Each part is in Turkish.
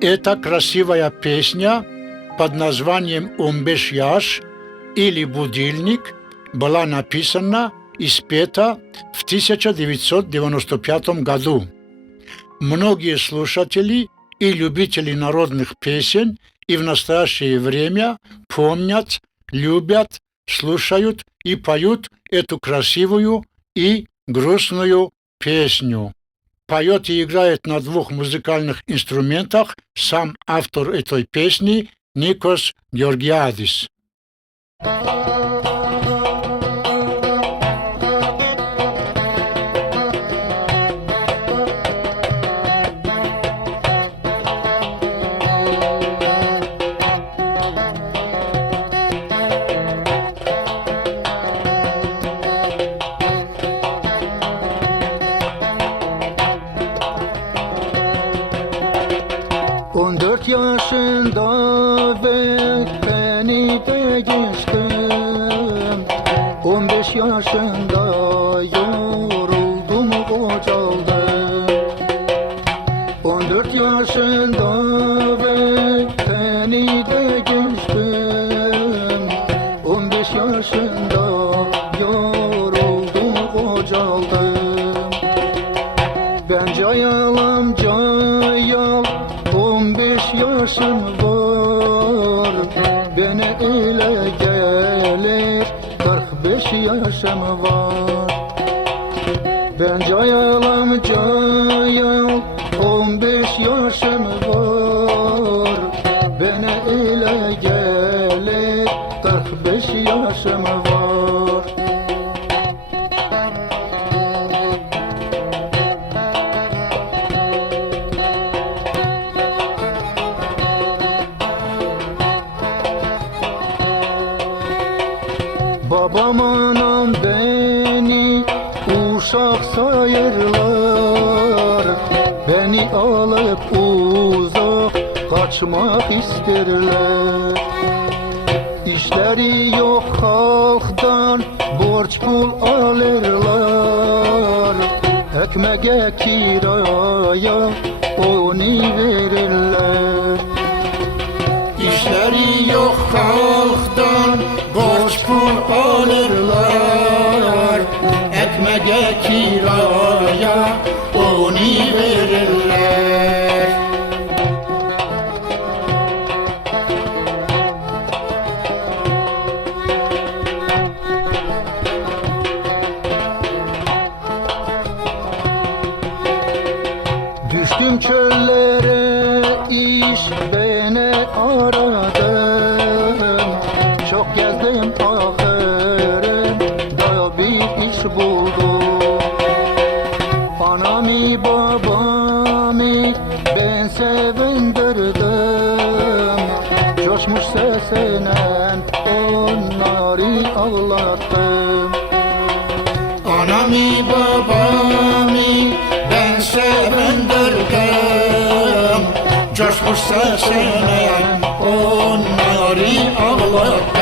Это красивая песня под названием «Умбеш-яш» или «Будильник» была написана и спета в 1995 году. Многие слушатели и любители народных песен и в настоящее время помнят, любят, слушают и поют эту красивую и грустную песню. Поет и играет на двух музыкальных инструментах сам автор этой песни Никос Георгиадис. Yaşında ve beni de geçtim 15 yaşında yoruldum kocaldım 14 yaşında ve beni de geçtim 15 yaşında yoruldum kocaldım Ben cayalam cayal 15 yaşım var Bana öyle gelir 45 yaşım var Ben cayalam cayal 15 yaşım var Bana öyle gelir 45 yaşım var Babam anam beni uşak sayırlar Beni alıp uzak kaçmak isterler İşleri yok halktan borç pul alırlar Ekmeğe kiraya onu verirler İşleri yok halktan borç pul alırlar Ekmeğe kiraya onu verirler Düştüm çöllere iş beni aradım Çok gezdim ahırım da bir iş buldum Anamı babamı ben sevindirdim Coşmuş sesinen onları ağlattım Anamı babamı ben sevindirdim Coşmuş sesine onları ağlattım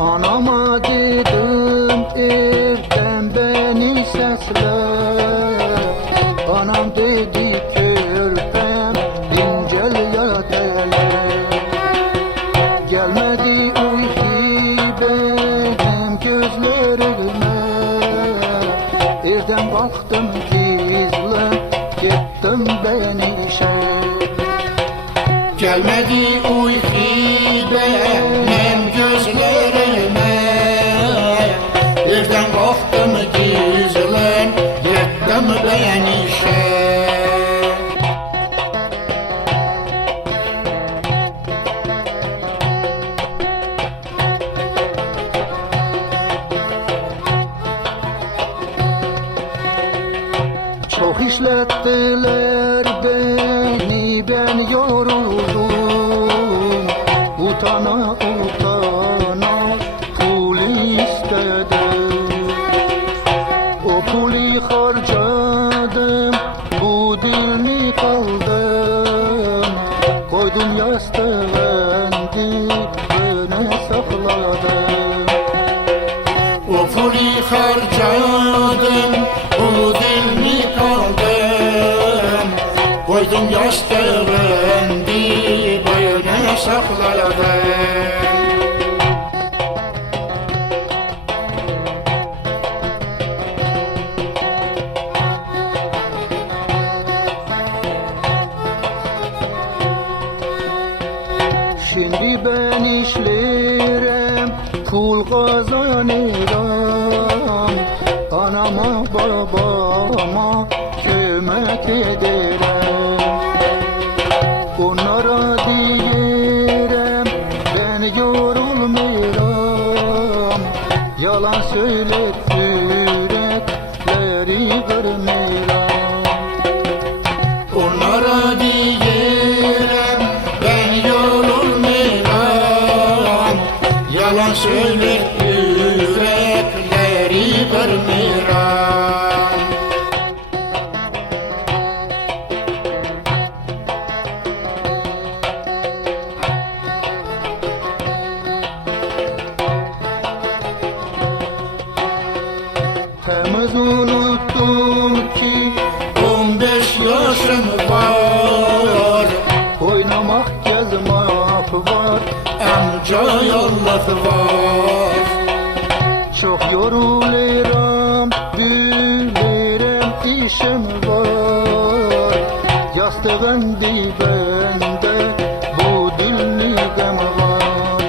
Anama dedim evden beni sesle Anam dedi körpem incel yat hele Gelmedi uyku benim gözlerime Evden baktım gizli gittim ben işe Gelmedi uyku benim gözlerime Evden baktım gizlen Gittim ben işe işlettiler beni, ben yoruldum. Utana utana pul istedim. O pulu harcadım, bu dilini kaldım. Koydum yastığın dibine sakladım. O pulu harcadım, bu dilini kaldım. Koydum yastığın dibine sakladım. Şimdi ben işlerim, pul kazanırım. Anama babama kömek ederim. Onlara diyerim ben yorulmuyorum. Yalan söyler yürekleri kırmıyorum. Onlara diyelim ben yorulmuyorum. Yalan söyler yürekleri kırmıyorum. Temiz unuttum ki 15 yaşım var, oynamak gezmek var. amca yallah var. Çok yorulurum, büyülerim, işim var. Yastığın dibinde bu dilligem var.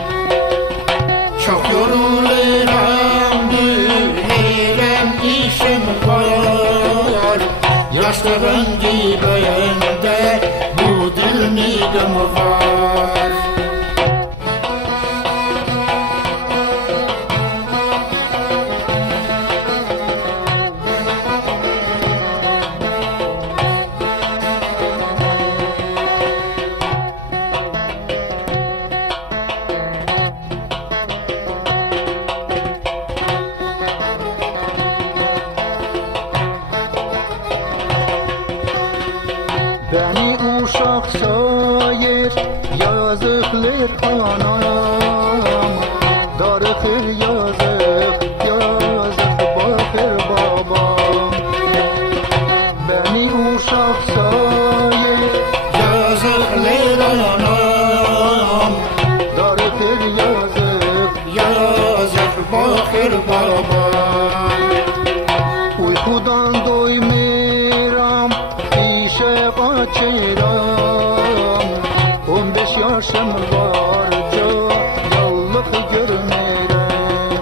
Çok yorulurum, büyülerim, işim var. Yastığın dibinde bu dilmigim var. Beni uşak sayır, yazıklar anam. Darıkır yazık, yazık bakır babam. Beni uşak sayır, Yazıklar anam, darıkır yazık. yazık bakır babam. Uykudan doymuram, işe kaçıram. 15 yaşım varca yallık görmerim.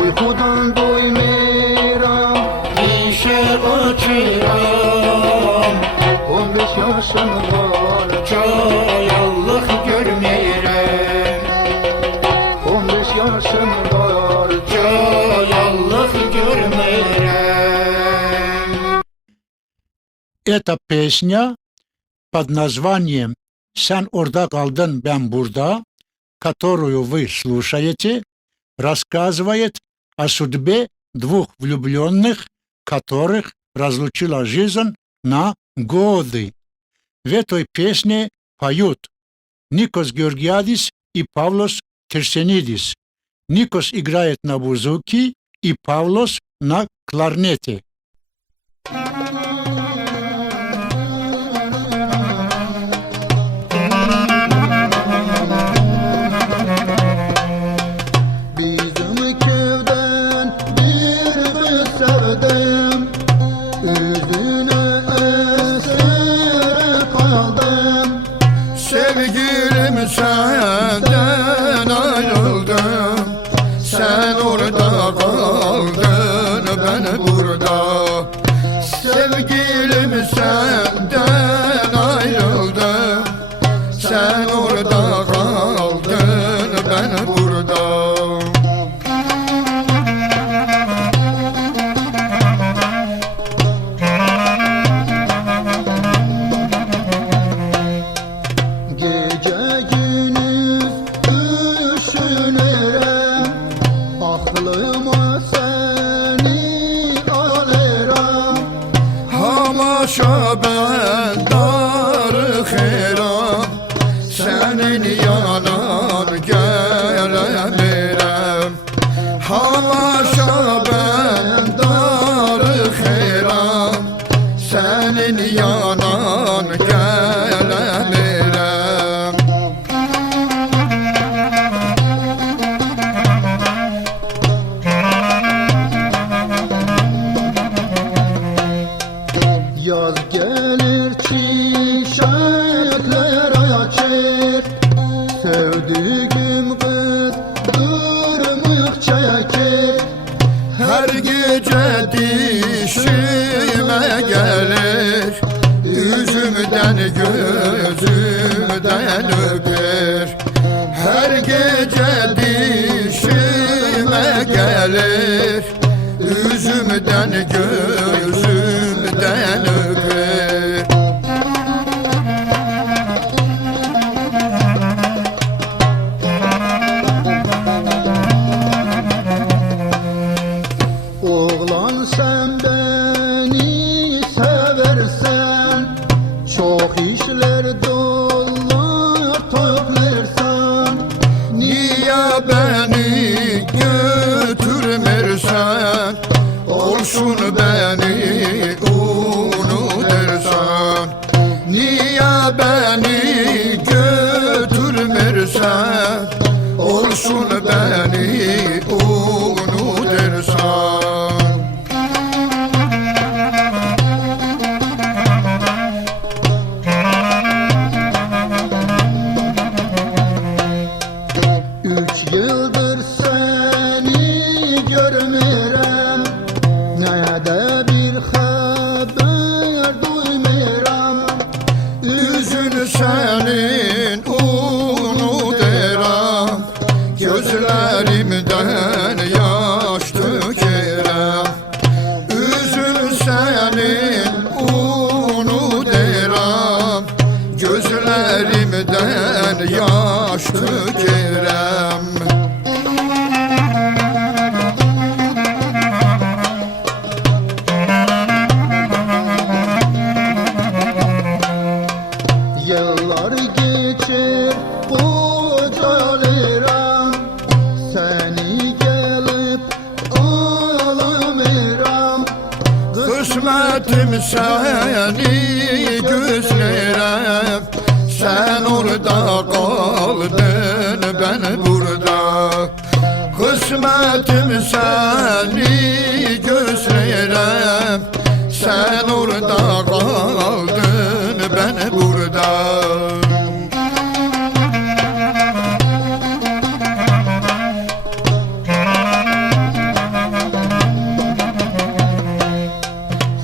Uykudan doymuram, İşe kaçıram, 15 yaşım varca çayallık görmeyrem. 15 yaşım varca. Çayallık görmeyrem. Эта песня под названием «Сен орда калдын, бен бурда», которую вы слушаете, рассказывает о судьбе двух влюбленных, которых разлучила жизнь на годы. В этой песне поют Никос Георгиадис и Павлос Терсенидис. Никос играет на бузуки и Павлос на кларнете. Bizim köyden bir kız sevdim, üzüne esir kaldım. Sevgilim senden ayrıldım. Sen orada kaldın, ben burada. Her gece dişime gelir, yüzümden gözümden öper. Her gece dişime gelir, yüzümden gözümden öper. Oğlan sen beni seversen, çok işler dolar toplarsan. Niye beni götürmersen, olsun beni unutursan. Niye beni götürmersen, olsun beni unutursan. Üç yıldır seni görmürəm, ne de bir haber duymıram. Yüzün senin unuturam, gözlerimden yaş dökerem. Yüzün senin unuturam, gözlerimden yaş dökerem. Yıllar geçir kocalıram, seni gelip alamıram. Kısmetim seni gözlerem, sen orada kaldın ben burada. Kısmetim seni gözlerem, sen orada kaldın ben burada.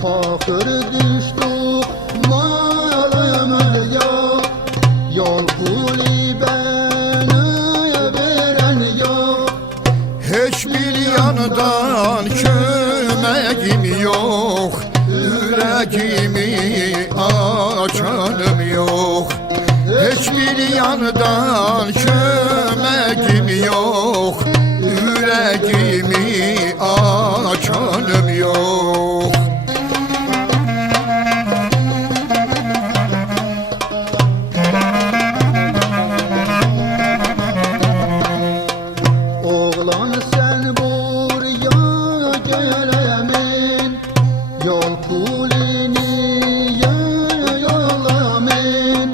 Fakir düştük malımız yok, yol pulu bana veren yok. Hiçbir yandan kömeğim yok, yüreğimi açanım yok. Hiçbir yandan kömeğim yok, yüreğimi açanım yok. Oğlan sen buraya gelemin, yol pulini yollamin.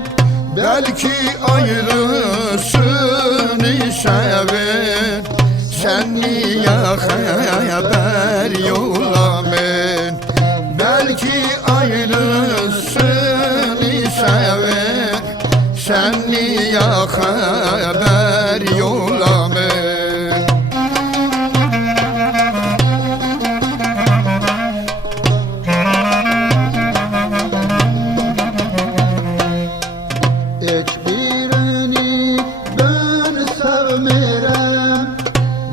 Belki ayrısını seven, sen niye haber yollamen? Belki ayrısını seven, sen niye haber yollamen? Hiçbirini ben sevmirəm,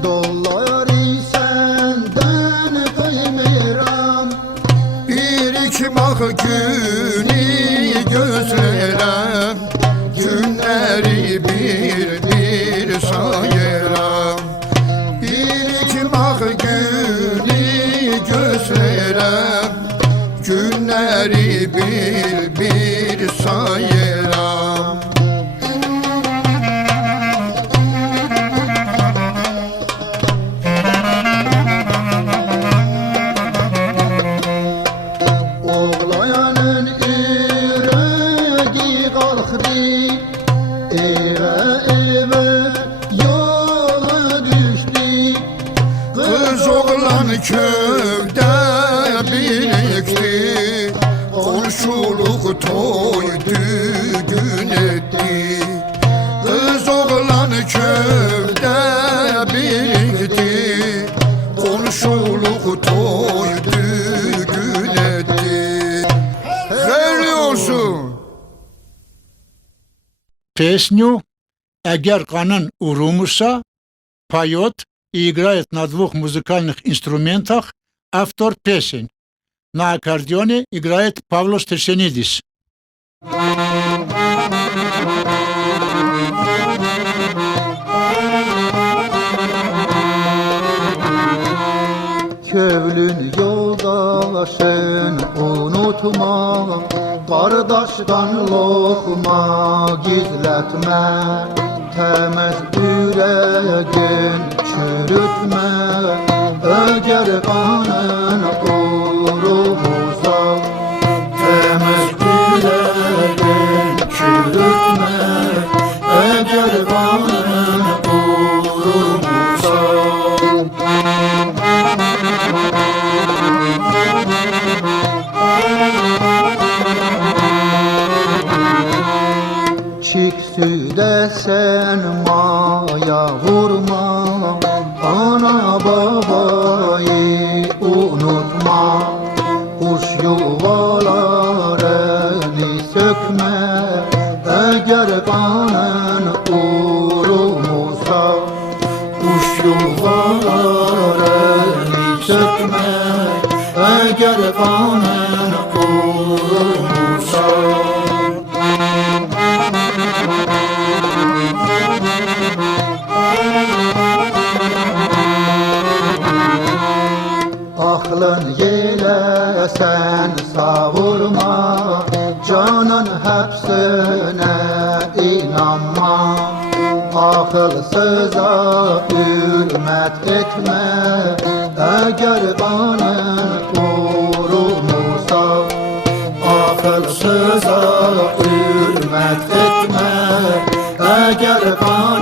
doları senden kıymirəm. Bir iki bak günü gözlerem, günleri bir bir sayarım. Bir iki bak günü gözlerem, günleri bir bir sayarım. Oğlayanın yüreği kalktı, eve eve yola düştü. Kız oğlan köyde birikti, komşuluk toy düğün etti. Kız oğlan köyde birikti, komşuluk песню «Эгер канın урумуса» поет и играет на двух музыкальных инструментах автор песен. На аккордеоне играет Павлос Терсенидис. Köylün yoldaşın unutma, kardeşten lokma gizletme, temiz yüreğin çürütme, öger kanın kurumuza, temiz yüreğin çürütme, öger kanın kurumuza. Çik süde sen maya vurma, ana babayı unutma, kuş yuvalarını sökme, eğer kanın urumuza, kuş yuvalarını sökme, eğer kanın urumuza. Aklın yele sen savurma, canın hepsine inanma. Akılsıza hürmet etme, eğer kanın kurumusa. Akılsıza hürmet etme, eğer kanın